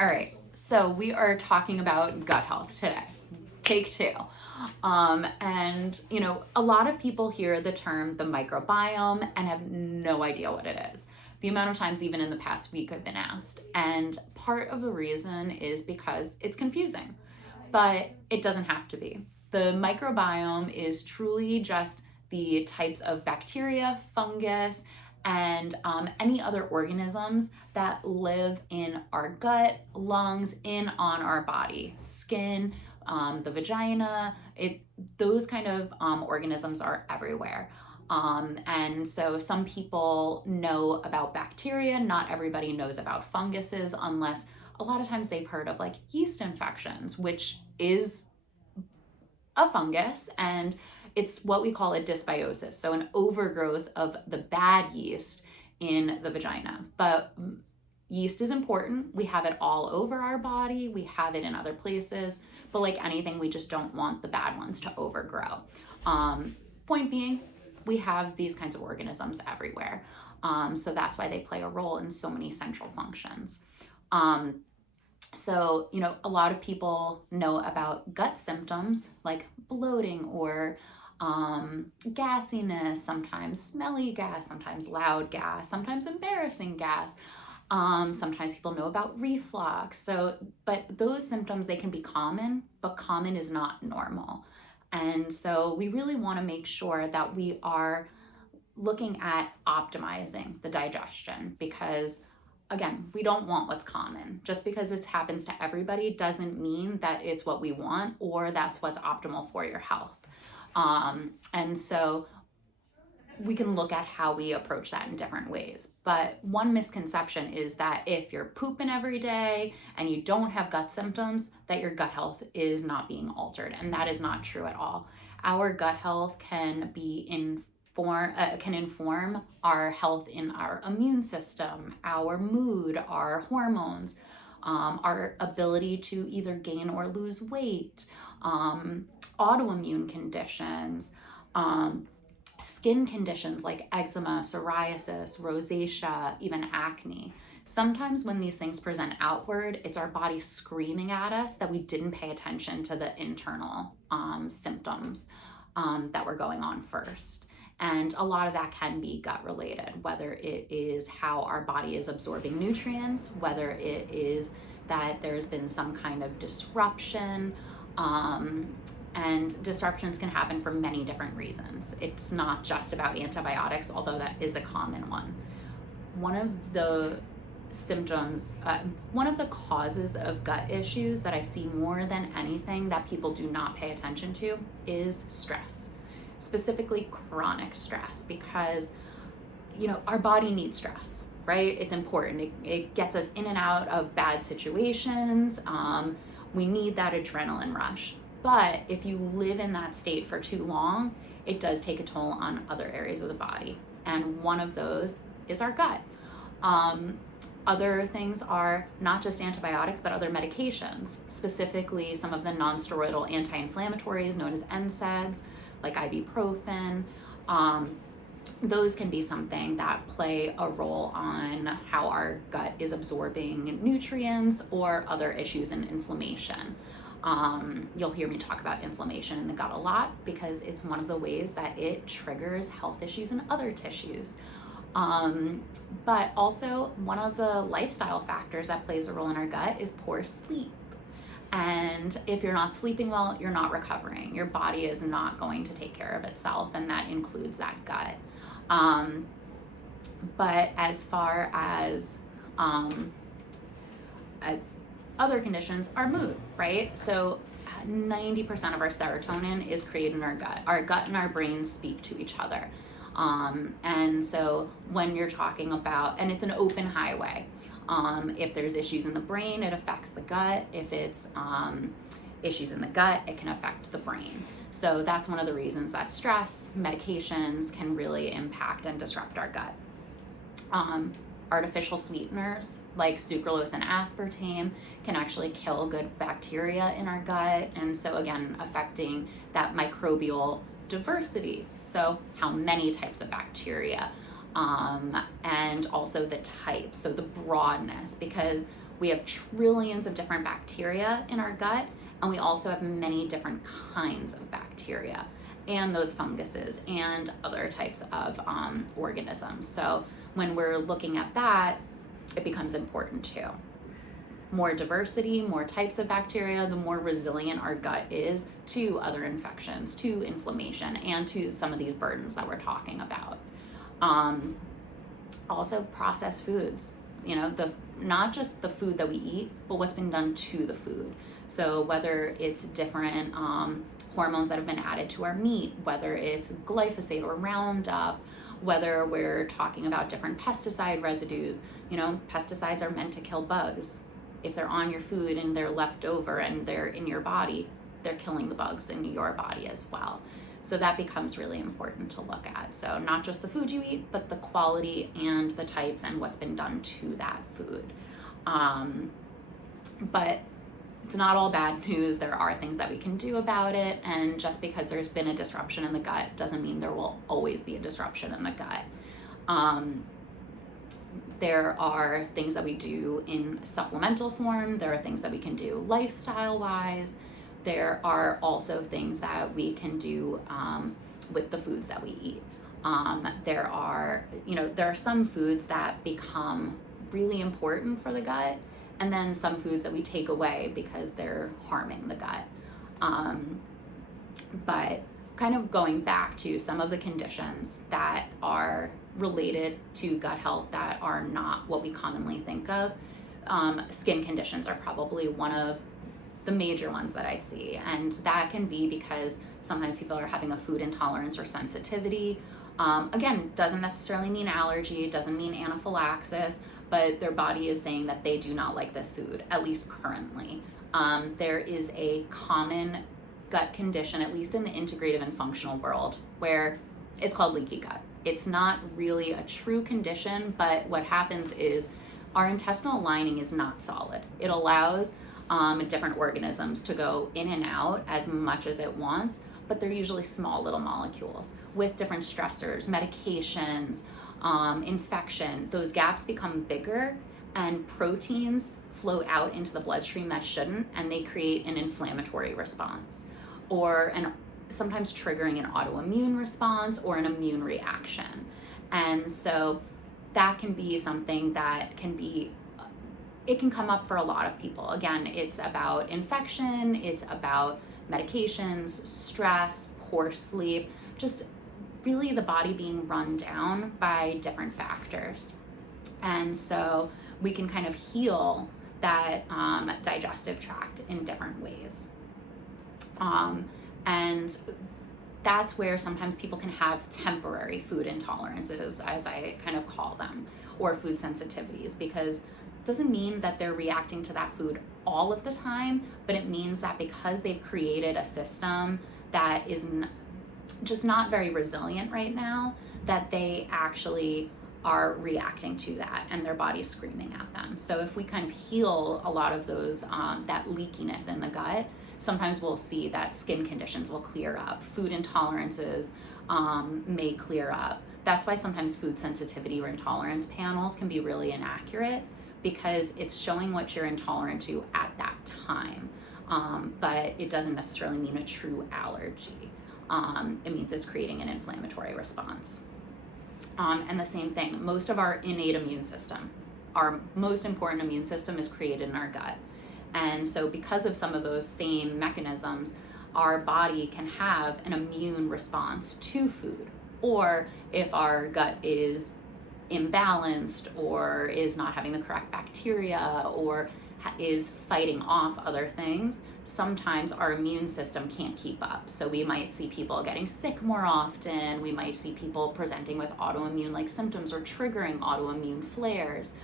All right, so we are talking about gut health today. Take two. And, a lot of people hear the term the microbiome and have no idea what it is. The amount of times, even in the past week, I've been asked. And part of the reason is because it's confusing, but it doesn't have to be. The microbiome is truly just the types of bacteria, fungus, and any other organisms that live in our gut, lungs, in on our body, skin, the vagina. Those kind of organisms are everywhere. And so some people know about bacteria. Not everybody knows about funguses, unless a lot of times they've heard of like yeast infections, which is a fungus, and it's what we call a dysbiosis, so an overgrowth of the bad yeast in the vagina. But yeast is important. We have it all over our body, we have it in other places, but like anything, we just don't want the bad ones to overgrow. Point being, we have these kinds of organisms everywhere. So that's why they play a role in so many central functions. So, a lot of people know about gut symptoms like bloating or gassiness, sometimes smelly gas, sometimes loud gas, sometimes embarrassing gas. Sometimes people know about reflux. But those symptoms, they can be common, but common is not normal. And so we really want to make sure that we are looking at optimizing the digestion, because again, we don't want what's common. Just because it happens to everybody doesn't mean that it's what we want or that's what's optimal for your health. And so we can look at how we approach that in different ways. But one misconception is that if you're pooping every day and you don't have gut symptoms, that your gut health is not being altered. And that is not true at all. Our gut health can inform our health in our immune system, our mood, our hormones, our ability to either gain or lose weight, autoimmune conditions, skin conditions like eczema, psoriasis, rosacea, even acne. Sometimes when these things present outward, it's our body screaming at us that we didn't pay attention to the internal symptoms that were going on first. And a lot of that can be gut related, whether it is how our body is absorbing nutrients, whether it is that there's been some kind of disruption. And disruptions can happen for many different reasons. It's not just about antibiotics, although that is a common one. One of the causes of gut issues that I see more than anything that people do not pay attention to is stress, specifically chronic stress, because our body needs stress, right? It's important. It gets us in and out of bad situations. We need that adrenaline rush. But if you live in that state for too long, it does take a toll on other areas of the body. And one of those is our gut. Other things are not just antibiotics, but other medications, specifically some of the non-steroidal anti-inflammatories known as NSAIDs, like ibuprofen. Those can be something that play a role on how our gut is absorbing nutrients or other issues in inflammation. You'll hear me talk about inflammation in the gut a lot because it's one of the ways that it triggers health issues in other tissues. But also one of the lifestyle factors that plays a role in our gut is poor sleep. And if you're not sleeping well, you're not recovering. Your body is not going to take care of itself, and that includes that gut. But as far as other conditions, our mood, right? So 90% of our serotonin is created in our gut. Our gut and our brain speak to each other. And so when you're talking about, and it's an open highway, if there's issues in the brain, it affects the gut. If it's issues in the gut, it can affect the brain. So that's one of the reasons that stress, medications can really impact and disrupt our gut. Artificial sweeteners like sucralose and aspartame can actually kill good bacteria in our gut, and so again affecting that microbial diversity, so how many types of bacteria, and also the types, so the broadness, because We have trillions of different bacteria in our gut, and we also have many different kinds of bacteria and those funguses and other types of organisms. So when we're looking at that, it becomes important too. More diversity, more types of bacteria, the more resilient our gut is to other infections, to inflammation, and to some of these burdens that we're talking about. Also processed foods, not just the food that we eat, but what's been done to the food. So whether it's different hormones that have been added to our meat, whether it's glyphosate or Roundup, whether we're talking about different pesticide residues. Pesticides are meant to kill bugs. If they're on your food and they're left over and they're in your body, they're killing the bugs in your body as well. So that becomes really important to look at. So not just the food you eat, but the quality and the types and what's been done to that food. But it's not all bad news. There are things that we can do about it. And just because there's been a disruption in the gut doesn't mean there will always be a disruption in the gut. There are things that we do in supplemental form. There are things that we can do lifestyle-wise. There are also things that we can do with the foods that we eat. There are some foods that become really important for the gut, and then some foods that we take away because they're harming the gut. But kind of going back to some of the conditions that are related to gut health that are not what we commonly think of, skin conditions are probably one of the major ones that I see. And that can be because sometimes people are having a food intolerance or sensitivity. Again, doesn't necessarily mean allergy, doesn't mean anaphylaxis, but their body is saying that they do not like this food, at least currently. There is a common gut condition, at least in the integrative and functional world, where it's called leaky gut. It's not really a true condition, but what happens is our intestinal lining is not solid. It allows different organisms to go in and out as much as it wants, but they're usually small little molecules with different stressors, medications, infection. Those gaps become bigger and proteins float out into the bloodstream that shouldn't, and they create an inflammatory response or sometimes triggering an autoimmune response or an immune reaction. And so that can be something that it can come up for a lot of people. Again, it's about infection, it's about medications, stress, poor sleep, just really the body being run down by different factors. And so we can kind of heal that digestive tract in different ways. And that's where sometimes people can have temporary food intolerances, as I kind of call them, or food sensitivities, because it doesn't mean that they're reacting to that food all of the time, but it means that because they've created a system that is just not very resilient right now, that they actually are reacting to that and their body's screaming at them. So if we kind of heal a lot of those, that leakiness in the gut, sometimes we'll see that skin conditions will clear up, food intolerances may clear up. That's why sometimes food sensitivity or intolerance panels can be really inaccurate, because it's showing what you're intolerant to at that time. But it doesn't necessarily mean a true allergy. It means it's creating an inflammatory response. And the same thing, most of our innate immune system, our most important immune system, is created in our gut. And so because of some of those same mechanisms, our body can have an immune response to food. Or if our gut is imbalanced or is not having the correct bacteria or is fighting off other things, sometimes our immune system can't keep up. So we might see people getting sick more often. We might see people presenting with autoimmune-like symptoms or triggering autoimmune flares.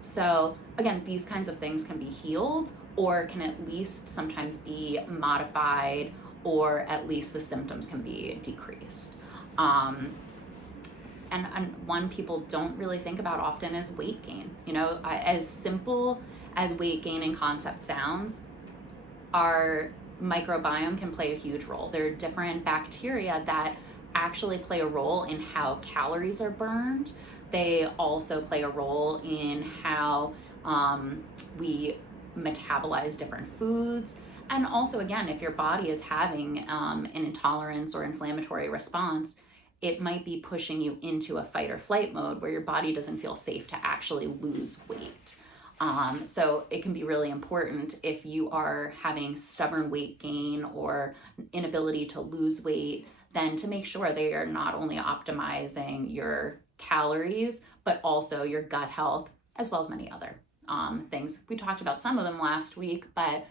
So again, these kinds of things can be healed, or can at least sometimes be modified, or at least the symptoms can be decreased. And one people don't really think about often is weight gain. As simple as weight gain in concept sounds, our microbiome can play a huge role. There are different bacteria that actually play a role in how calories are burned. They also play a role in how We metabolize different foods. And also, again, if your body is having an intolerance or inflammatory response, it might be pushing you into a fight or flight mode where your body doesn't feel safe to actually lose weight. So it can be really important if you are having stubborn weight gain or inability to lose weight, then to make sure they are not only optimizing your calories, but also your gut health, as well as many other things. We talked about some of them last week, but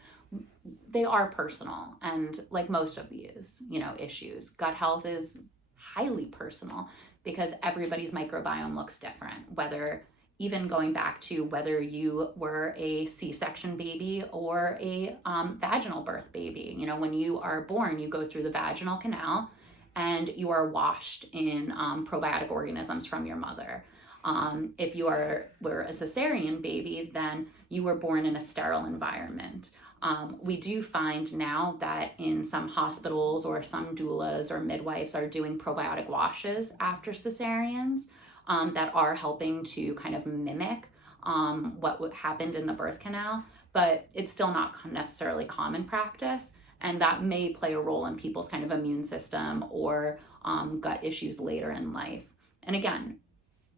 they are personal. And like most of these, issues, gut health is highly personal because everybody's microbiome looks different, whether even going back to whether you were a C-section baby or a vaginal birth baby. When you are born, you go through the vaginal canal and you are washed in probiotic organisms from your mother. If you were a cesarean baby, then you were born in a sterile environment. We do find now that in some hospitals or some doulas or midwives are doing probiotic washes after cesareans that are helping to kind of mimic what happened in the birth canal, but it's still not necessarily common practice. And that may play a role in people's kind of immune system or gut issues later in life. And again,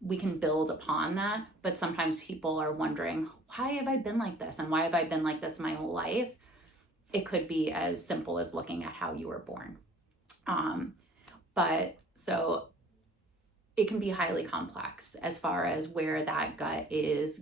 we can build upon that, but sometimes people are wondering, why have I been like this? And why have I been like this my whole life? It could be as simple as looking at how you were born. But so it can be highly complex as far as where that gut is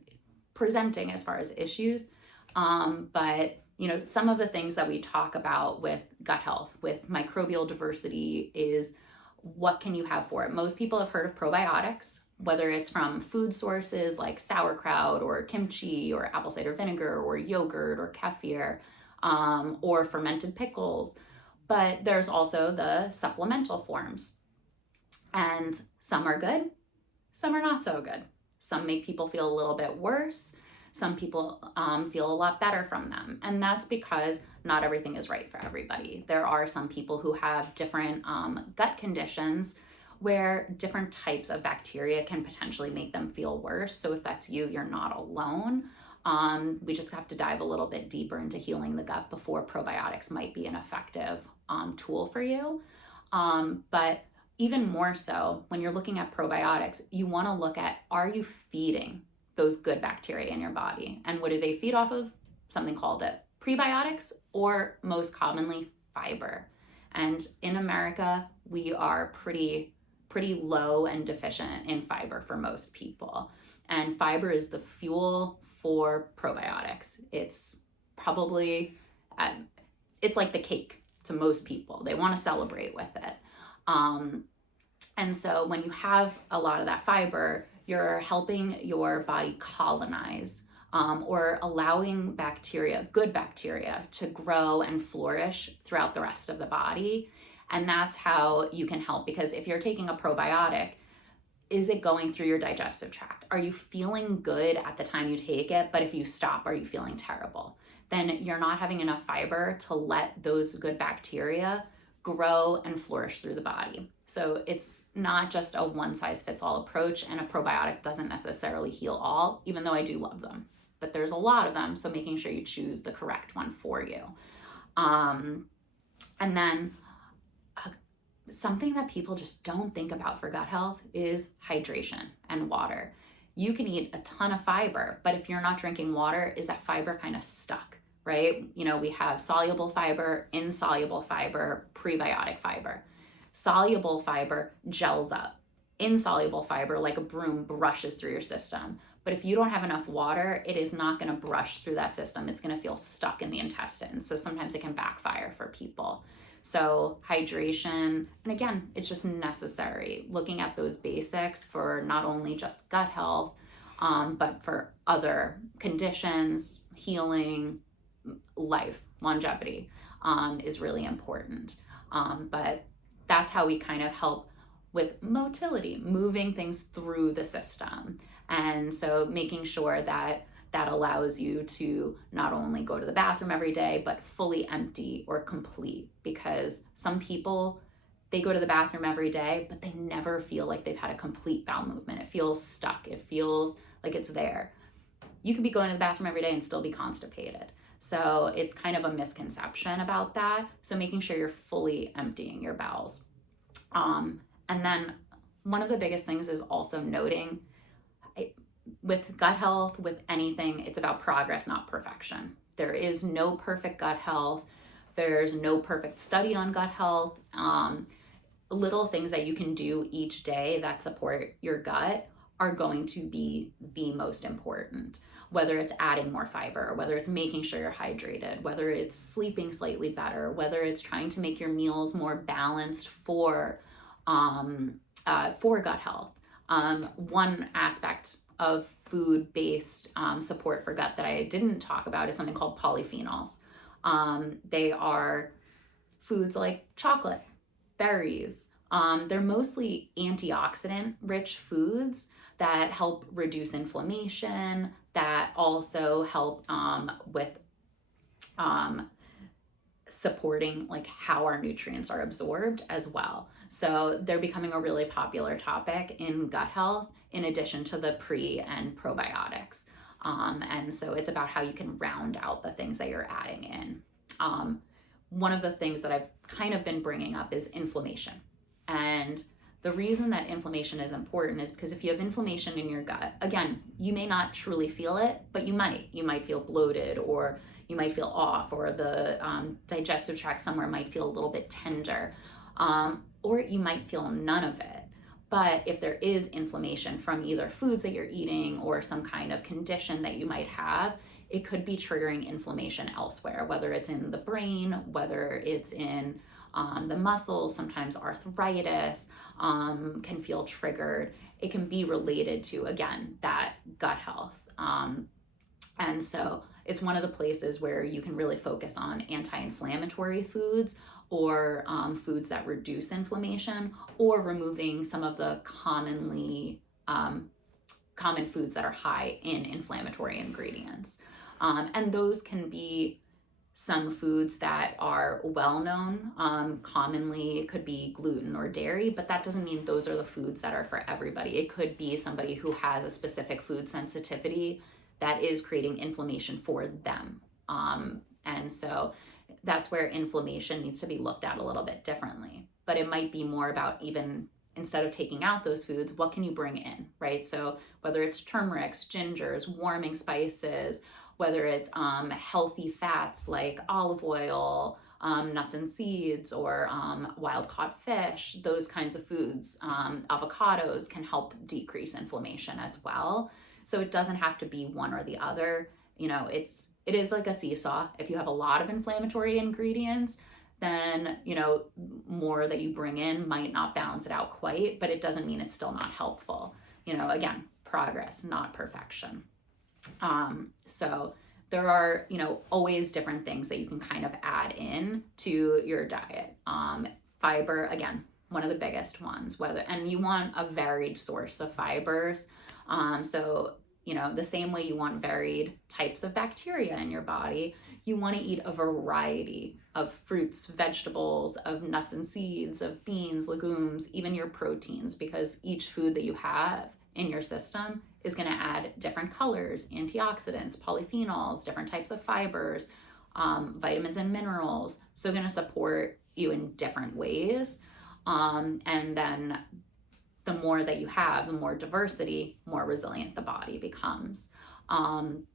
presenting as far as issues. But some of the things that we talk about with gut health, with microbial diversity, is what can you have for it? Most people have heard of probiotics, whether it's from food sources like sauerkraut or kimchi or apple cider vinegar or yogurt or kefir, or fermented pickles. But there's also the supplemental forms. And some are good, some are not so good. Some make people feel a little bit worse. Some people feel a lot better from them. And that's because not everything is right for everybody. There are some people who have different gut conditions where different types of bacteria can potentially make them feel worse. So if that's you, you're not alone. We just have to dive a little bit deeper into healing the gut before probiotics might be an effective tool for you. But even more so, when you're looking at probiotics, you want to look at, are you feeding those good bacteria in your body? And what do they feed off of? Something called prebiotics, or most commonly fiber. And in America, we are pretty low and deficient in fiber for most people. And fiber is the fuel for probiotics. It's probably, it's like the cake to most people. They want to celebrate with it. And so when you have a lot of that fiber, you're helping your body colonize, or allowing bacteria, good bacteria, to grow and flourish throughout the rest of the body. And that's how you can help, because if you're taking a probiotic, is it going through your digestive tract? Are you feeling good at the time you take it, but if you stop, are you feeling terrible? Then you're not having enough fiber to let those good bacteria grow and flourish through the body. So it's not just a one-size-fits-all approach, and a probiotic doesn't necessarily heal all, even though I do love them. But there's a lot of them, so making sure you choose the correct one for you. And then something that people just don't think about for gut health is hydration and water. You can eat a ton of fiber, but if you're not drinking water, is that fiber kind of stuck? Right? We have soluble fiber, insoluble fiber, prebiotic fiber. Soluble fiber gels up. Insoluble fiber, like a broom, brushes through your system. But if you don't have enough water, it is not going to brush through that system. It's going to feel stuck in the intestines. So sometimes it can backfire for people. So hydration, and again, it's just necessary. Looking at those basics for not only just gut health, but for other conditions, healing, life, longevity, is really important. But that's how we kind of help with motility, moving things through the system. And so making sure that allows you to not only go to the bathroom every day, but fully empty or complete, because some people, they go to the bathroom every day, but they never feel like they've had a complete bowel movement. It feels stuck. It feels like it's there. you could be going to the bathroom every day and still be constipated. So it's kind of a misconception about that. So making sure you're fully emptying your bowels. And then one of the biggest things is also noting with gut health, with anything, it's about progress, not perfection. There is no perfect gut health. There's no perfect study on gut health. Little things that you can do each day that support your gut are going to be the most important. Whether it's adding more fiber, whether it's making sure you're hydrated, whether it's sleeping slightly better, whether it's trying to make your meals more balanced for gut health. One aspect of food-based support for gut that I didn't talk about is something called polyphenols. They are foods like chocolate, berries. They're mostly antioxidant-rich foods that help reduce inflammation, that also help with supporting like how our nutrients are absorbed as well. So they're becoming a really popular topic in gut health, in addition to the pre and probiotics. And so it's about how you can round out the things that you're adding in. One of the things that I've kind of been bringing up is inflammation. And the reason that inflammation is important is because if you have inflammation in your gut, again, you may not truly feel it, but you might. You might feel bloated, or you might feel off, or the digestive tract somewhere might feel a little bit tender, or you might feel none of it. But if there is inflammation from either foods that you're eating or some kind of condition that you might have, it could be triggering inflammation elsewhere, whether it's in the brain, whether it's in the muscles. Sometimes arthritis can feel triggered. It can be related to, again, that gut health. And so it's one of the places where you can really focus on anti-inflammatory foods, or foods that reduce inflammation, or removing some of the common foods that are high in inflammatory ingredients. And those can be some foods that are well known. Commonly, it could be gluten or dairy, but that doesn't mean those are the foods that are for everybody. It could be somebody who has a specific food sensitivity that is creating inflammation for them. And so that's where inflammation needs to be looked at a little bit differently. But it might be more about, even instead of taking out those foods, what can you bring in, right? So whether it's turmerics, gingers, warming spices, whether it's healthy fats like olive oil, nuts and seeds, or wild caught fish, those kinds of foods, avocados can help decrease inflammation as well. So it doesn't have to be one or the other. You know, it is like a seesaw. If you have a lot of inflammatory ingredients, then, you know, more that you bring in might not balance it out quite, but it doesn't mean it's still not helpful. You know, again, progress, not perfection. So there are, you know, always different things that you can kind of add in to your diet. Fiber, again, one of the biggest ones, and you want a varied source of fibers. So, you know, the same way you want varied types of bacteria in your body, you want to eat a variety of fruits, vegetables, of nuts and seeds, of beans, legumes, even your proteins, because each food that you have in your system is going to add different colors, antioxidants, polyphenols, different types of fibers, vitamins and minerals. So going to support you in different ways. And then the more that you have, the more diversity, more resilient the body becomes. And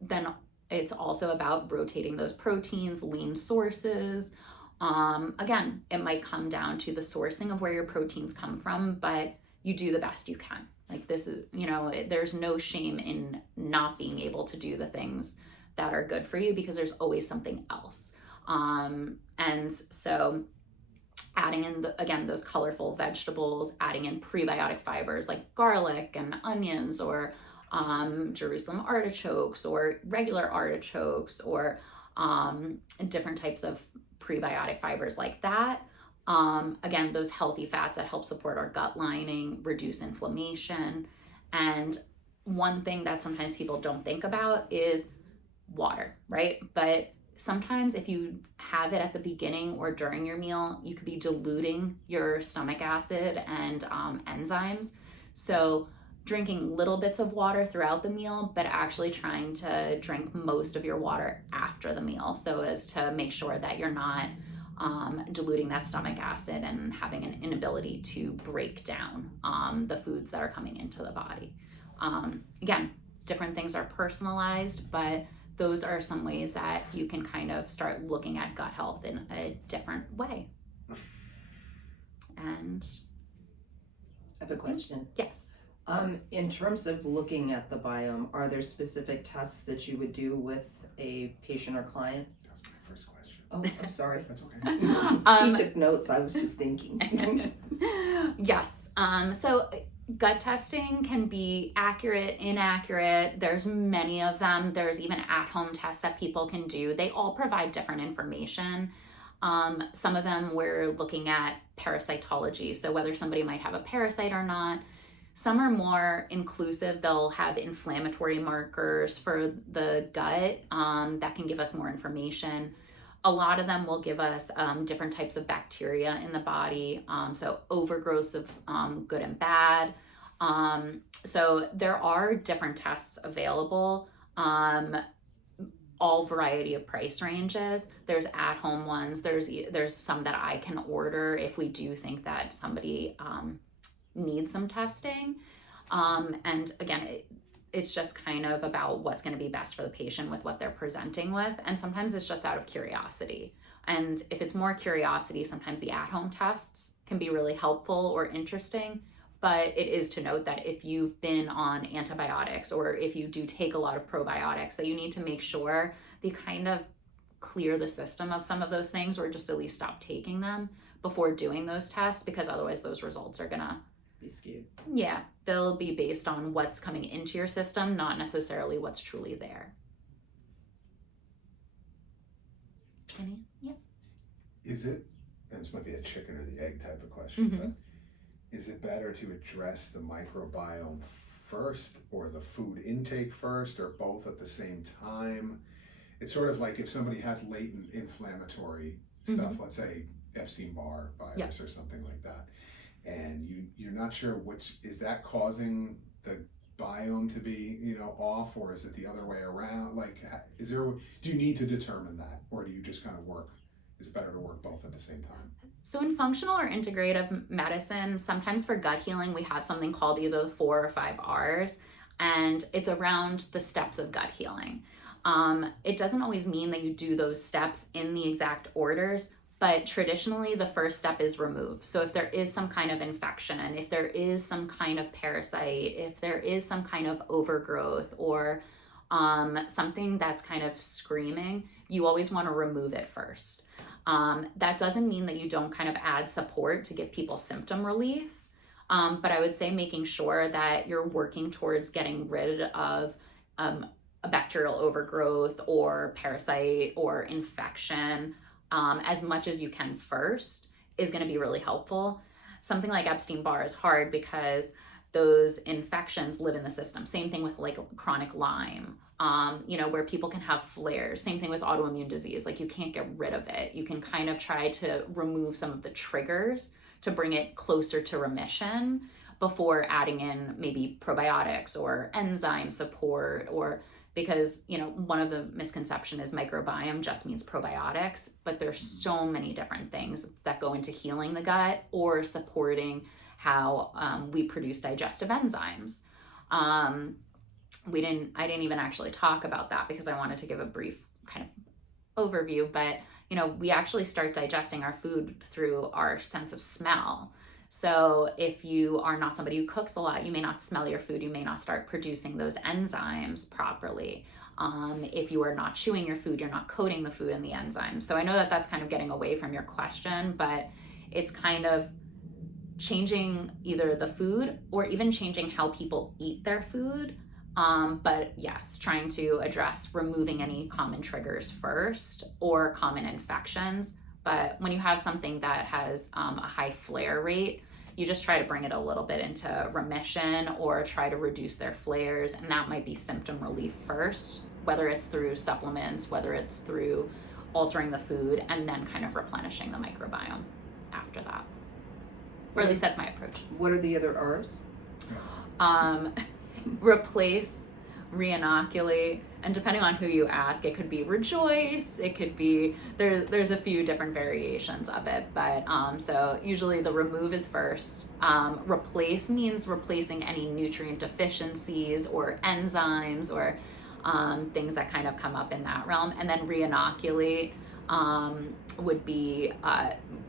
then it's also about rotating those proteins, lean sources. Again, it might come down to the sourcing of where your proteins come from, but you do the best you can. Like, this is, you know, there's no shame in not being able to do the things that are good for you, because there's always something else. And so adding in, again, those colorful vegetables, adding in prebiotic fibers like garlic and onions, or Jerusalem artichokes, or regular artichokes, or different types of prebiotic fibers like that. Again, those healthy fats that help support our gut lining, reduce inflammation. And one thing that sometimes people don't think about is water, right? But sometimes if you have it at the beginning or during your meal, you could be diluting your stomach acid and enzymes. So drinking little bits of water throughout the meal, but actually trying to drink most of your water after the meal, so as to make sure that you're not diluting that stomach acid and having an inability to break down the foods that are coming into the body. Again, different things are personalized, but those are some ways that you can kind of start looking at gut health in a different way. And I have a question. yes. In terms of looking at the biome, are there specific tests that you would do with a patient or client? That's my first question. Oh, I'm sorry. That's okay. He took notes, I was just thinking. Yes. So gut testing can be accurate, inaccurate. There's many of them. There's even at-home tests that people can do. They all provide different information. Some of them we're looking at parasitology, so whether somebody might have a parasite or not. Some are more inclusive. They'll have inflammatory markers for the gut that can give us more information. A lot of them will give us different types of bacteria in the body, so overgrowths of good and bad. So there are different tests available, all variety of price ranges. There's at-home ones. There's some that I can order if we do think that somebody needs some testing. And again, it's just kind of about what's going to be best for the patient with what they're presenting with. And sometimes it's just out of curiosity. And if it's more curiosity, sometimes the at-home tests can be really helpful or interesting. But it is to note that if you've been on antibiotics, or if you do take a lot of probiotics, that you need to make sure that you kind of clear the system of some of those things, or just at least stop taking them before doing those tests, because otherwise those results are gonna Be skewed. Yeah, they'll be based on what's coming into your system, not necessarily what's truly there. Any? Yeah. Is it, and this might be a chicken or the egg type of question, Mhm. but is it better to address the microbiome first, or the food intake first, or both at the same time? It's sort of like if somebody has latent inflammatory stuff, let's say Epstein-Barr virus or something like that, and you're not sure which, is that causing the biome to be off, or is it the other way around? Like, do you need to determine that, or do you just kind of work? Is it better to work both at the same time? So in functional or integrative medicine, sometimes for gut healing, we have something called either the 4 or 5 R's, and it's around the steps of gut healing. It doesn't always mean that you do those steps in the exact orders, but traditionally the first step is remove. So if there is some kind of infection, if there is some kind of parasite, if there is some kind of overgrowth, or something that's kind of screaming, you always want to remove it first. That doesn't mean that you don't kind of add support to give people symptom relief, but I would say making sure that you're working towards getting rid of a bacterial overgrowth or parasite or infection as much as you can first is going to be really helpful. Something like Epstein-Barr is hard because those infections live in the system. Same thing with like chronic Lyme, where people can have flares. Same thing with autoimmune disease. Like, you can't get rid of it. You can kind of try to remove some of the triggers to bring it closer to remission before adding in maybe probiotics or enzyme support, or because, one of the misconception is microbiome just means probiotics, but there's so many different things that go into healing the gut or supporting how we produce digestive enzymes. I didn't even actually talk about that because I wanted to give a brief kind of overview, but we actually start digesting our food through our sense of smell. So if you are not somebody who cooks a lot, you may not smell your food. You may not start producing those enzymes properly. If you are not chewing your food, you're not coating the food in the enzymes. So I know that that's kind of getting away from your question, but it's kind of changing either the food or even changing how people eat their food. But yes, trying to address removing any common triggers first or common infections. But when you have something that has a high flare rate, you just try to bring it a little bit into remission or try to reduce their flares. And that might be symptom relief first, whether it's through supplements, whether it's through altering the food, and then kind of replenishing the microbiome after that. Or at least that's my approach. What are the other R's? Replace, re-inoculate, and depending on who you ask, it could be rejoice, it could be, there's a few different variations of it, but so usually the remove is first. Replace means replacing any nutrient deficiencies or enzymes or things that kind of come up in that realm, and then re-inoculate would be,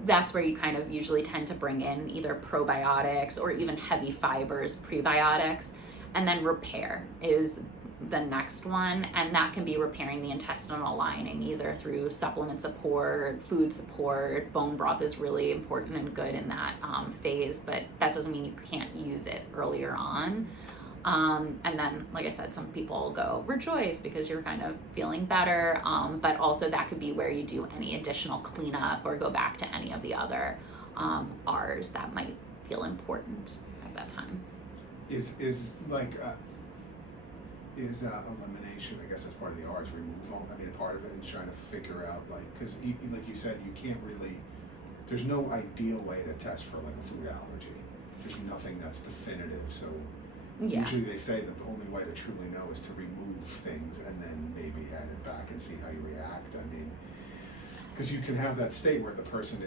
that's where you kind of usually tend to bring in either probiotics or even heavy fibers, prebiotics. And then repair is the next one, and that can be repairing the intestinal lining either through supplement support, food support. Bone broth is really important and good in that phase, but that doesn't mean you can't use it earlier on. And then, like I said, some people go rejoice because you're kind of feeling better, but also that could be where you do any additional cleanup or go back to any of the other R's that might feel important at that time. Is elimination, I guess that's part of the R's, removal, I mean, part of it, and trying to figure out, like, because like you said, you can't really, there's no ideal way to test for like a food allergy. There's nothing that's definitive, so Yeah. usually they say that the only way to truly know is to remove things and then maybe add it back and see how you react. I mean, because you can have that state where the person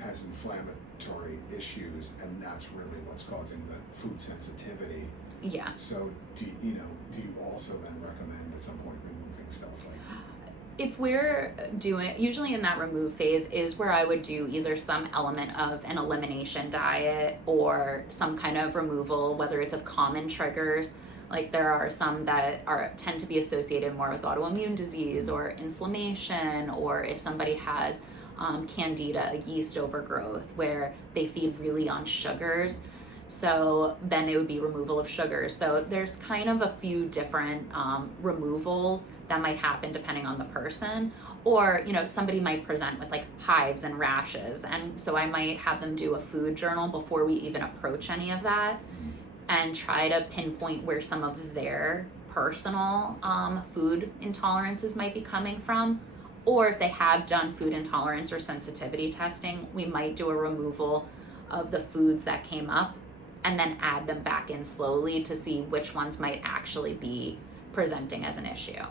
has inflammatory issues, and that's really what's causing the food sensitivity. Yeah. So do you also then recommend at some point removing stuff like that? If we're doing, usually in that remove phase is where I would do either some element of an elimination diet or some kind of removal, whether it's of common triggers. Like there are some that tend to be associated more with autoimmune disease or inflammation, or if somebody has candida, a yeast overgrowth, where they feed really on sugars. So then it would be removal of sugars. So there's kind of a few different removals that might happen depending on the person. Or, somebody might present with like hives and rashes. And so I might have them do a food journal before we even approach any of that and try to pinpoint where some of their personal food intolerances might be coming from. Or if they have done food intolerance or sensitivity testing, we might do a removal of the foods that came up and then add them back in slowly to see which ones might actually be presenting as an issue.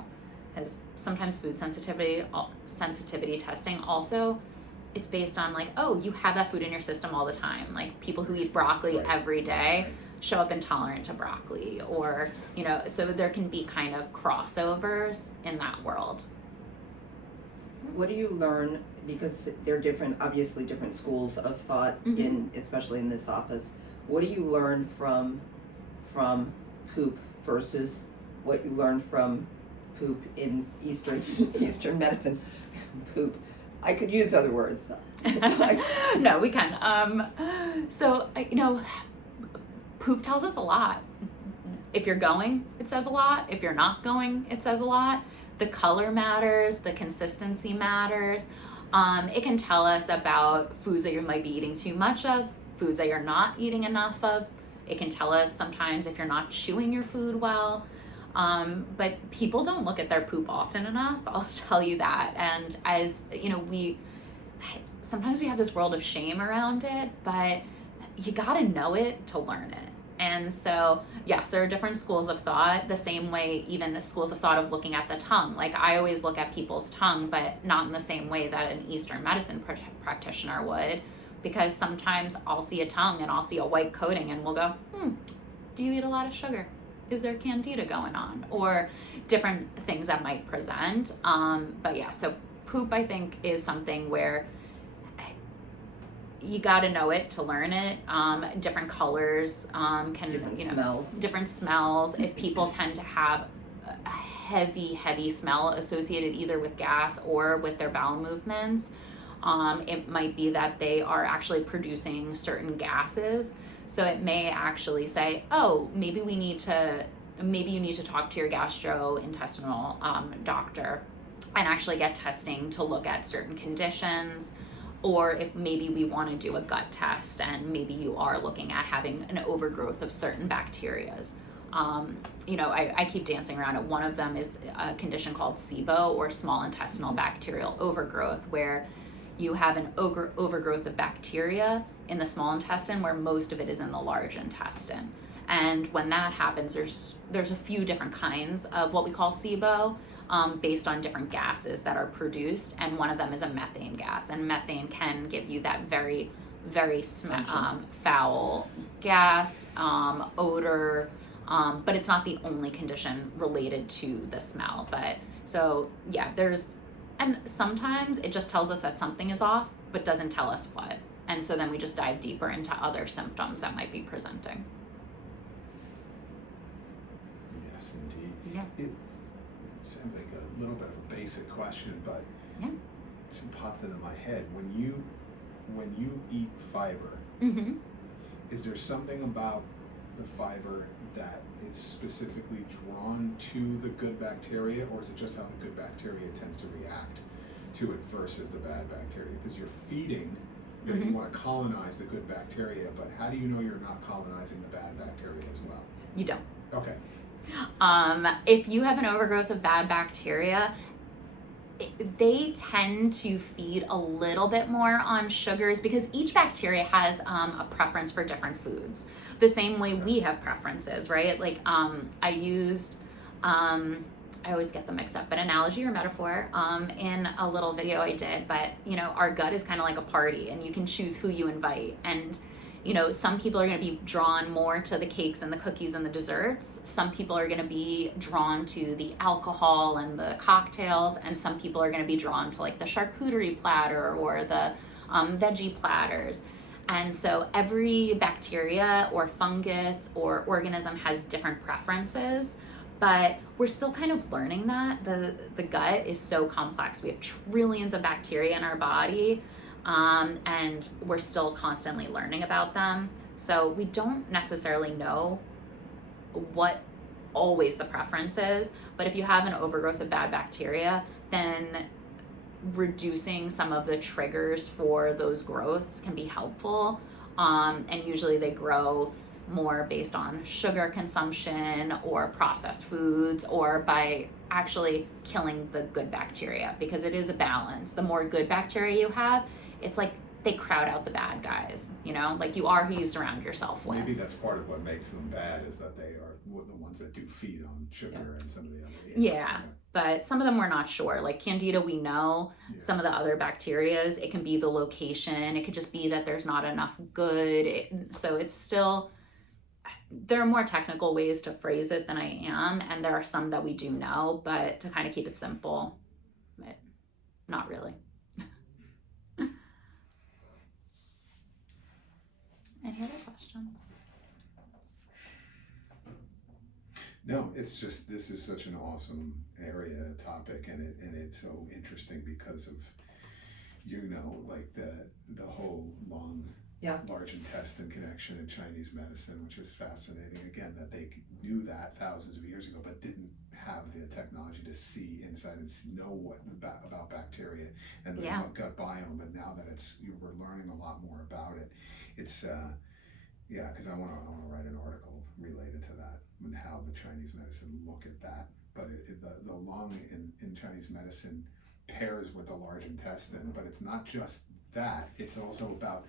Because sometimes food sensitivity testing also, it's based on like, oh, you have that food in your system all the time. Like people who eat broccoli every day show up intolerant to broccoli, or, so there can be kind of crossovers in that world. What do you learn, because there are obviously different schools of thought especially in this office. What do you learn from poop versus what you learn from poop in Eastern medicine? Poop. I could use other words. No, we can. So, poop tells us a lot. If you're going, it says a lot. If you're not going, it says a lot. The color matters, the consistency matters. It can tell us about foods that you might be eating too much of, foods that you're not eating enough of. It can tell us sometimes if you're not chewing your food well. But people don't look at their poop often enough, I'll tell you that. And as sometimes we have this world of shame around it, but you gotta know it to learn it. And so, yes, there are different schools of thought, the same way even the schools of thought of looking at the tongue. Like I always look at people's tongue, but not in the same way that an Eastern medicine practitioner would, because sometimes I'll see a tongue and I'll see a white coating and we'll go, do you eat a lot of sugar? Is there candida going on? Or different things that might present. But yeah, so poop I think is something where you got to know it to learn it. Different colors can, smells. Different smells. If people tend to have a heavy smell associated either with gas or with their bowel movements, it might be that they are actually producing certain gases. So it may actually say, oh, maybe you need to talk to your gastrointestinal doctor and actually get testing to look at certain conditions. Or if maybe we want to do a gut test and maybe you are looking at having an overgrowth of certain bacterias. I keep dancing around it. One of them is a condition called SIBO, or small intestinal bacterial overgrowth, where you have an overgrowth of bacteria in the small intestine where most of it is in the large intestine. And when that happens, there's a few different kinds of what we call SIBO, based on different gases that are produced, and one of them is a methane gas, and methane can give you that very, very foul gas, odor, but it's not the only condition related to the smell. But so yeah, and sometimes it just tells us that something is off, but doesn't tell us what. And so then we just dive deeper into other symptoms that might be presenting. Yes, indeed. Yeah. It sounds like a little bit of a basic question, but Yeah. it popped into my head. When you eat fiber, Mm-hmm. is there something about the fiber that is specifically drawn to the good bacteria, or is it just how the good bacteria tends to react to it versus the bad bacteria? Because you're feeding, you know, you want to colonize the good bacteria, but how do you know you're not colonizing the bad bacteria as well? You don't. Okay. If you have an overgrowth of bad bacteria, they tend to feed a little bit more on sugars, because each bacteria has a preference for different foods. The same way we have preferences, right? Like I always get them mixed up, but analogy or metaphor in a little video I did. But our gut is kind of like a party, and you can choose who you invite. And some people are going to be drawn more to the cakes and the cookies and the desserts. Some people are going to be drawn to the alcohol and the cocktails, and some people are going to be drawn to like the charcuterie platter or the veggie platters. And so every bacteria or fungus or organism has different preferences, but we're still kind of learning that. The gut is so complex. We have trillions of bacteria in our body, and we're still constantly learning about them. So we don't necessarily know what always the preference is, but if you have an overgrowth of bad bacteria, then reducing some of the triggers for those growths can be helpful. And usually they grow more based on sugar consumption or processed foods, or by actually killing the good bacteria, because it is a balance. The more good bacteria you have, it's like they crowd out the bad guys, like you are who you surround yourself with. Maybe that's part of what makes them bad, is that they are the ones that do feed on sugar and some of the other. Yeah. But some of them we're not sure. Like Candida, we know. Some of the other bacterias, it can be the location. It could just be that there's not enough good. So it's still, there are more technical ways to phrase it than I am. And there are some that we do know, but to kind of keep it simple, not really. Any other questions? No, it's just, this is such an awesome area, topic, and it's so interesting because of, like the whole lung, large intestine connection in Chinese medicine, which is fascinating. Again, that they knew that thousands of years ago, but didn't have the technology to see inside and know what about bacteria and the gut biome. But now that we're learning a lot more about it, it's because I want to write an article related to that and how the Chinese medicine look at that. But the lung in Chinese medicine pairs with the large intestine, but it's not just that. It's also about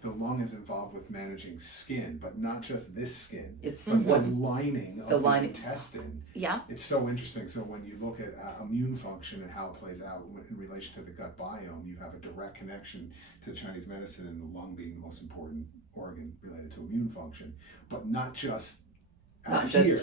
the lung is involved with managing skin, but not just this skin. It's the lining of the intestine. Yeah. It's so interesting. So when you look at immune function and how it plays out in relation to the gut biome, you have a direct connection to Chinese medicine, and the lung being the most important organ related to immune function, but not just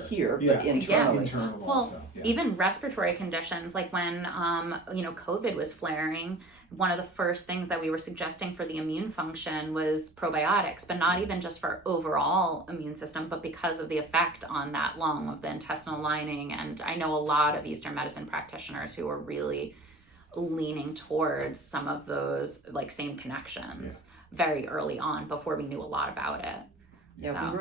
here, but internally. Internal well, also. Even respiratory conditions, like when COVID was flaring, one of the first things that we were suggesting for the immune function was probiotics, but not even just for overall immune system, but because of the effect on that lung of the intestinal lining. And I know a lot of Eastern medicine practitioners who are really leaning towards some of those like same connections very early on, before we knew a lot about it. Yeah, so.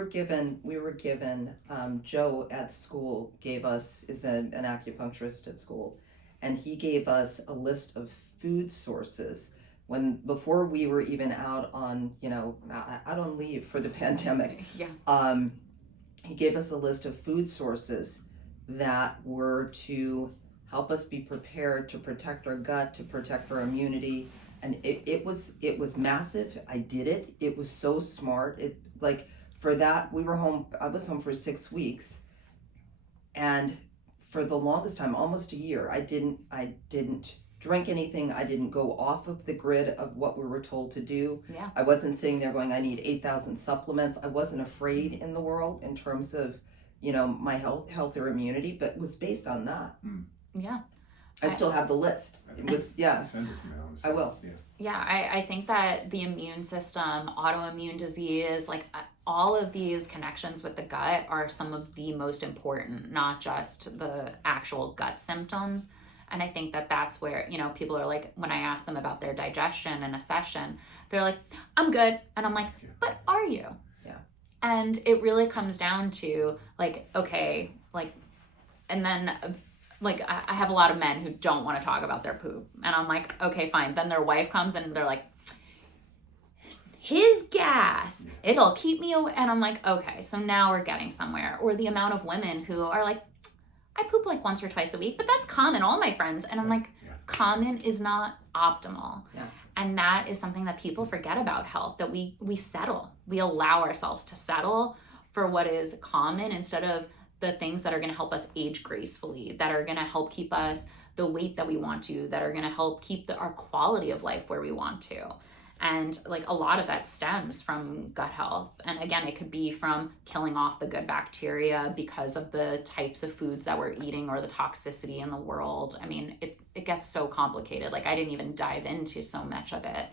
we were given Joe at school is an acupuncturist at school, and he gave us a list of food sources before we were even out on leave for the pandemic. He gave us a list of food sources that were to help us be prepared to protect our gut, to protect our immunity. And it was massive. I did it. It was so smart. for that, I was home for 6 weeks, and for the longest time, almost a year, I didn't drink anything. I didn't go off of the grid of what we were told to do. Yeah. I wasn't sitting there going, I need 8,000 supplements. I wasn't afraid in the world in terms of, my health or immunity, but it was based on that. Yeah. I still have the list. It was, yeah. Send it to me, honestly. I will. Yeah, I think that the immune system, autoimmune disease, like all of these connections with the gut are some of the most important, not just the actual gut symptoms. And I think that that's where, people are like, when I ask them about their digestion in a session, they're like, I'm good. And I'm like, but are you? Yeah. And it really comes down to like, okay, like, and then like I have a lot of men who don't want to talk about their poop. And I'm like, okay, fine. Then their wife comes and they're like, his gas, it'll keep me away. And I'm like, okay, so now we're getting somewhere. Or the amount of women who are like, I poop like once or twice a week, but that's common, all my friends. And I'm like, common is not optimal. Yeah. And that is something that people forget about health, that we settle. We allow ourselves to settle for what is common instead of the things that are going to help us age gracefully, that are going to help keep us the weight that we want to, that are going to help keep our quality of life where we want to. And like a lot of that stems from gut health. And again, it could be from killing off the good bacteria because of the types of foods that we're eating or the toxicity in the world. I mean, it gets so complicated. Like I didn't even dive into so much of it,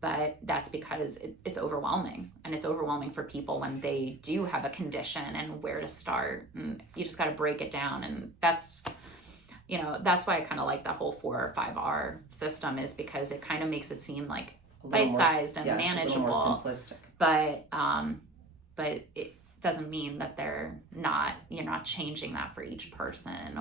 but that's because it's overwhelming, and it's overwhelming for people when they do have a condition and where to start. And you just got to break it down. And that's why I kind of like that whole 4 or 5R system, is because it kind of makes it seem like bite-sized and manageable, a little more simplistic. But it doesn't mean that you're not changing that for each person,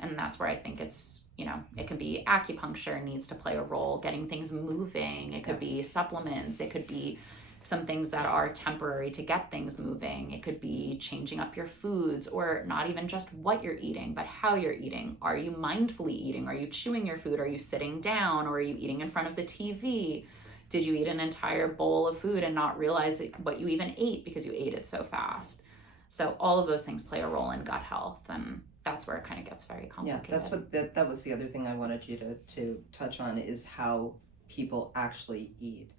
and that's where I think it's, it could be acupuncture needs to play a role, getting things moving. It could be supplements. It could be some things that are temporary to get things moving. It could be changing up your foods, or not even just what you're eating, but how you're eating. Are you mindfully eating? Are you chewing your food? Are you sitting down? Or are you eating in front of the TV? Did you eat an entire bowl of food and not realize what you even ate because you ate it so fast? So all of those things play a role in gut health, and that's where it kind of gets very complicated. Yeah, that's what that was the other thing I wanted you to touch on, is how people actually eat.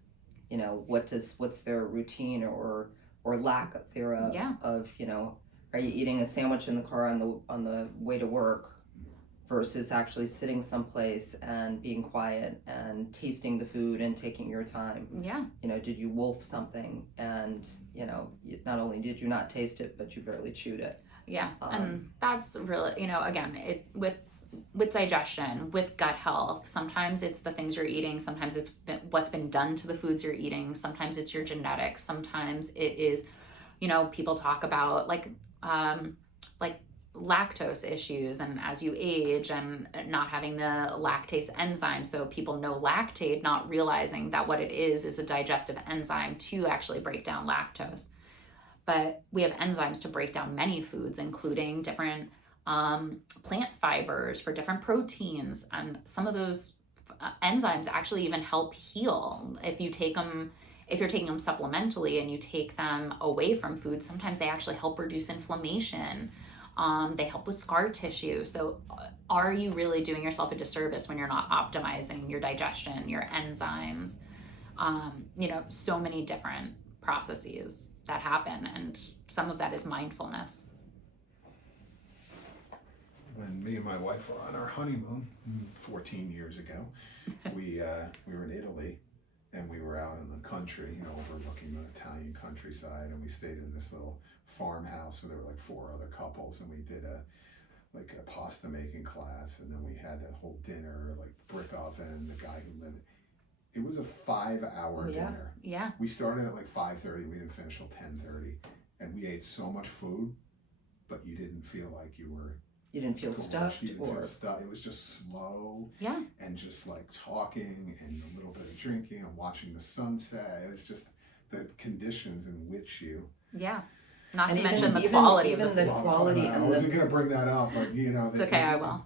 What's their routine or lack thereof. Of, are you eating a sandwich in the car on the way to work versus actually sitting someplace and being quiet and tasting the food and taking your time? Did you wolf something and not only did you not taste it, but you barely chewed it? And that's really, again, with digestion, with gut health, sometimes it's the things you're eating, sometimes it's what's been done to the foods you're eating, sometimes it's your genetics, sometimes it is, people talk about like lactose issues, and as you age and not having the lactase enzyme, so people know lactate, not realizing that what it is a digestive enzyme to actually break down lactose. But we have enzymes to break down many foods, including different plant fibers for different proteins, and some of those enzymes actually even help heal. If you're taking them supplementally and you take them away from food, sometimes they actually help reduce inflammation. They help with scar tissue. So are you really doing yourself a disservice when you're not optimizing your digestion, your enzymes? So many different processes that happen, and some of that is mindfulness. When me and my wife were on our honeymoon 14 years ago, we were in Italy, and we were out in the country, overlooking the Italian countryside, and we stayed in this little farmhouse where there were like 4 other couples, and we did a pasta making class, and then we had a whole dinner, like brick oven, the guy who lived. It was a 5-hour dinner. Yeah. We started at like 5:30, we didn't finish till 10:30, and we ate so much food, but you didn't feel like you didn't feel stuffed, feel stuffed. It was just slow. Yeah. And just like talking and a little bit of drinking and watching the sunset. It's just the conditions in which you. Yeah. Not to mention the quality of the food. I wasn't going to bring that up, but it's okay, I will.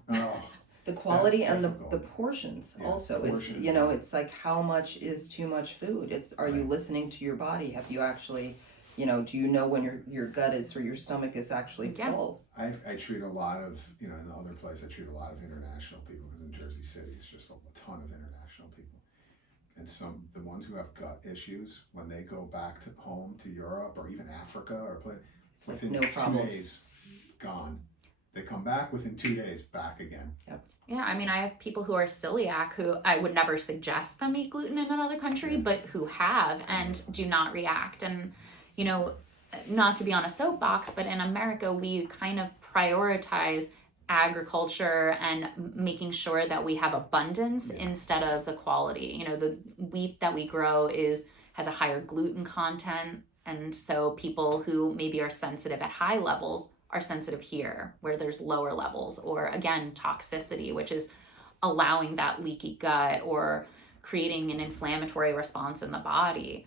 The quality and the portions also. Portions. It's like, how much is too much food? Are you listening to your body? Have you actually, do you know when your gut is or your stomach is actually Yeah. full? I treat a lot of, in the other place, I treat a lot of international people because in Jersey City, it's just a ton of international people. And the ones who have gut issues, when they go back to home to Europe or even Africa within no 2 problems. days, gone. They come back within 2 days, back again. Yep. Yeah, I mean, I have people who are celiac who I would never suggest them eat gluten in another country, but who have and do not react. And, not to be on a soapbox, but in America, we kind of prioritize agriculture and making sure that we have abundance instead of the quality. The wheat that we grow has a higher gluten content. And so people who maybe are sensitive at high levels are sensitive here, where there's lower levels, or again, toxicity, which is allowing that leaky gut or creating an inflammatory response in the body,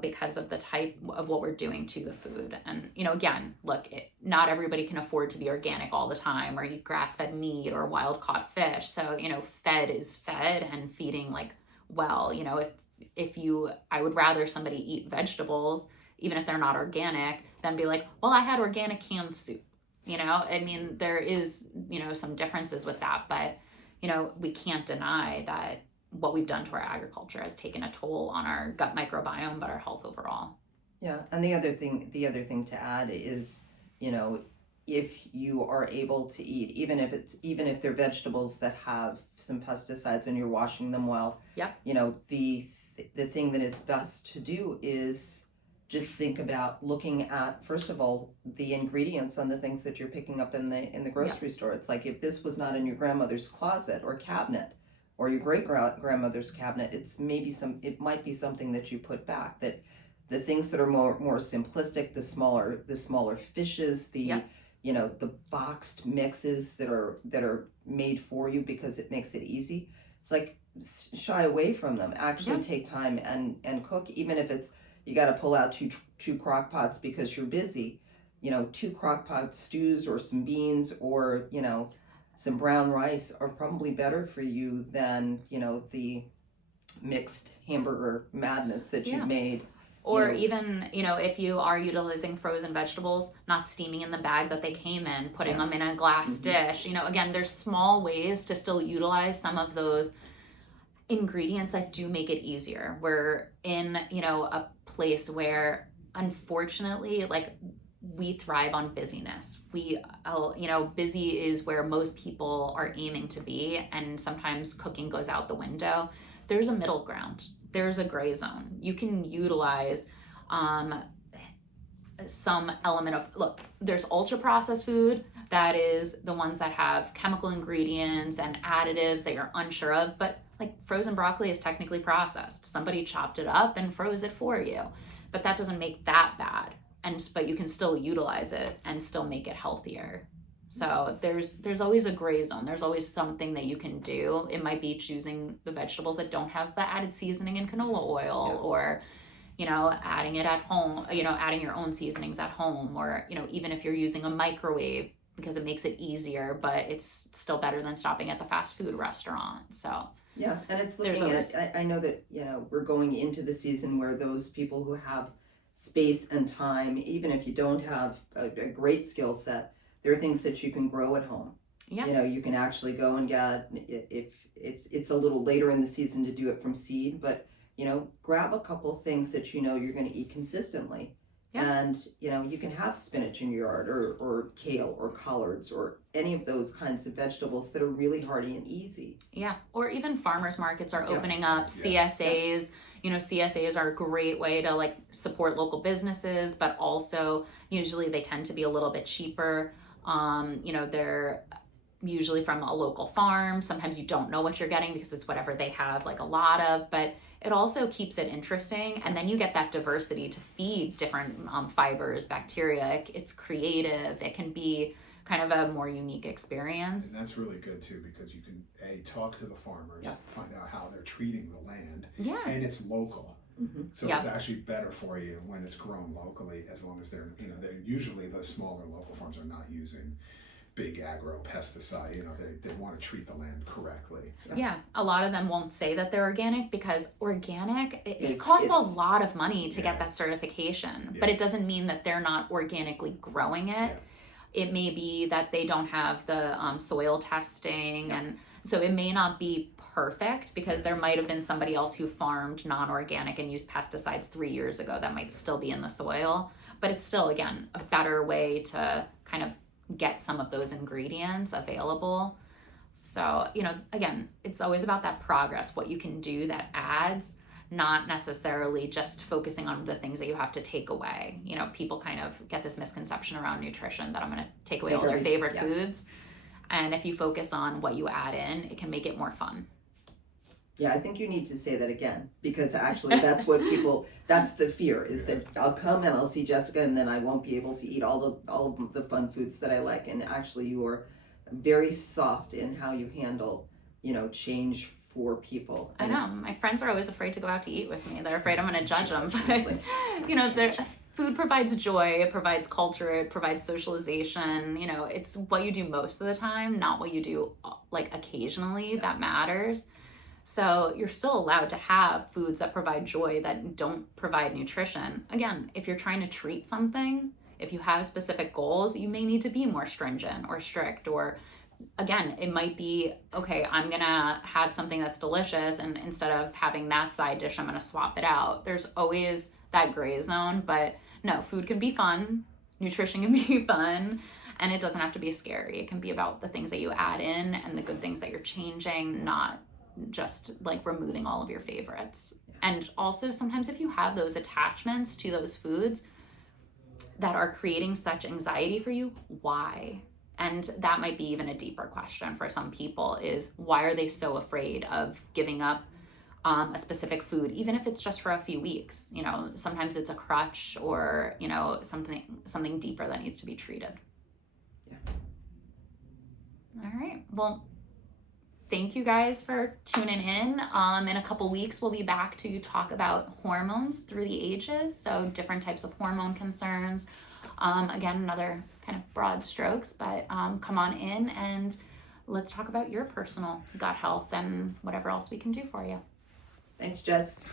because of the type of what we're doing to the food. And, again, look, not everybody can afford to be organic all the time or eat grass-fed meat or wild-caught fish. So, fed is fed, and feeding I would rather somebody eat vegetables, even if they're not organic, than be like, well, I had organic canned soup. I mean, there is, some differences with that, but, we can't deny that what we've done to our agriculture has taken a toll on our gut microbiome, but our health overall. Yeah, and the other thing to add is, if you are able to eat, even if they're vegetables that have some pesticides and you're washing them well, the thing that is best to do is just think about looking at, first of all, the ingredients on the things that you're picking up in the grocery store. It's like, if this was not in your grandmother's closet or cabinet or your great grandmother's cabinet, it might be something that you put back. That the things that are more simplistic, the smaller fishes, the boxed mixes that are made for you because it makes it easy. It's like, shy away from them. Actually take time and cook, even if it's you got to pull out two crock pots because you're busy. 2 crock pot stews or some beans or some brown rice are probably better for you than the mixed hamburger madness that you've made. Or even, if you are utilizing frozen vegetables, not steaming in the bag that they came in, putting them in a glass dish. Again, there's small ways to still utilize some of those ingredients that do make it easier. We're in, a place where, unfortunately, we thrive on busyness. Busy is where most people are aiming to be, and sometimes cooking goes out the window. There's a middle ground. There's a gray zone. You can utilize some element of, there's ultra processed food, that is the ones that have chemical ingredients and additives that you're unsure of, but frozen broccoli is technically processed. Somebody chopped it up and froze it for you, but that doesn't make that bad. But you can still utilize it and still make it healthier. So there's always a gray zone. There's always something that you can do. It might be choosing the vegetables that don't have the added seasoning in canola oil, or adding it at home, adding your own seasonings at home, or even if you're using a microwave, because it makes it easier, but it's still better than stopping at the fast food restaurant. So yeah, and it's looking at, I know that we're going into the season where those people who have space and time, even if you don't have a great skill set, there are things that you can grow at home. Yeah. You can actually go and get, if it's a little later in the season to do it from seed, but grab a couple things that you're going to eat consistently. Yeah. And you can have spinach in your yard, or kale or collards or any of those kinds of vegetables that are really hearty and easy. Yeah, or even farmers markets are opening up. CSAs. CSAs are a great way to support local businesses, but also usually they tend to be a little bit cheaper. They're usually from a local farm. Sometimes you don't know what you're getting because it's whatever they have a lot of, but it also keeps it interesting. And then you get that diversity to feed different fibers, bacteria. It's creative. It can be kind of a more unique experience. And that's really good too, because you can talk to the farmers, find out how they're treating the land, and it's local. Mm-hmm. So it's actually better for you when it's grown locally, as long as they're usually the smaller local farms are not using big agro pesticide. You know, they want to treat the land correctly. So. Yeah, a lot of them won't say that they're organic because organic, it It's- costs a it's- lot of money to Yeah. get that certification, Yeah. but it doesn't mean that they're not organically growing it. Yeah. It may be that they don't have the soil testing, Yeah. and so it may not be perfect because there might have been somebody else who farmed non-organic and used pesticides 3 years ago that might still be in the soil, but it's still, again, a better way to kind of get some of those ingredients available. So, you know, again, it's always about that progress, what you can do that adds, not necessarily just focusing on the things that you have to take away. You know, people kind of get this misconception around nutrition that I'm going to take away all their favorite yeah. foods. And if you focus on what you add in, it can make it more fun. Yeah, I think you need to say that again, because actually that's what people, that's the fear, is that I'll come and I'll see Jessica and then I won't be able to eat all of the fun foods that I like. And actually you are very soft in how you handle, you know, change for people. I And know. it's- My friends are always afraid to go out to eat with me. They're afraid I'm going to judge them. It's But, like, you know, food provides joy, it provides culture, it provides socialization. You know, it's what you do most of the time, not what you do like occasionally that matters. So you're still allowed to have foods that provide joy that don't provide nutrition. Again, if you're trying to treat something, if you have specific goals, you may need to be more stringent or strict, or again, it might be, okay, I'm gonna have something that's delicious, and instead of having that side dish, I'm gonna swap it out. There's always that gray zone, but no, food can be fun, nutrition can be fun, and it doesn't have to be scary. It can be about the things that you add in and the good things that you're changing, not just like removing all of your favorites. And also sometimes if you have those attachments to those foods that are creating such anxiety for you, why? And that might be even a deeper question for some people, is why are they so afraid of giving up a specific food, even if it's just for a few weeks? You know, sometimes it's a crutch, or, you know, something deeper that needs to be treated. Yeah. All right. Well, thank you guys for tuning in. In a couple weeks, we'll be back to talk about hormones through the ages. So different types of hormone concerns. Again, another kind of broad strokes, but come on in and let's talk about your personal gut health and whatever else we can do for you. Thanks, Jess.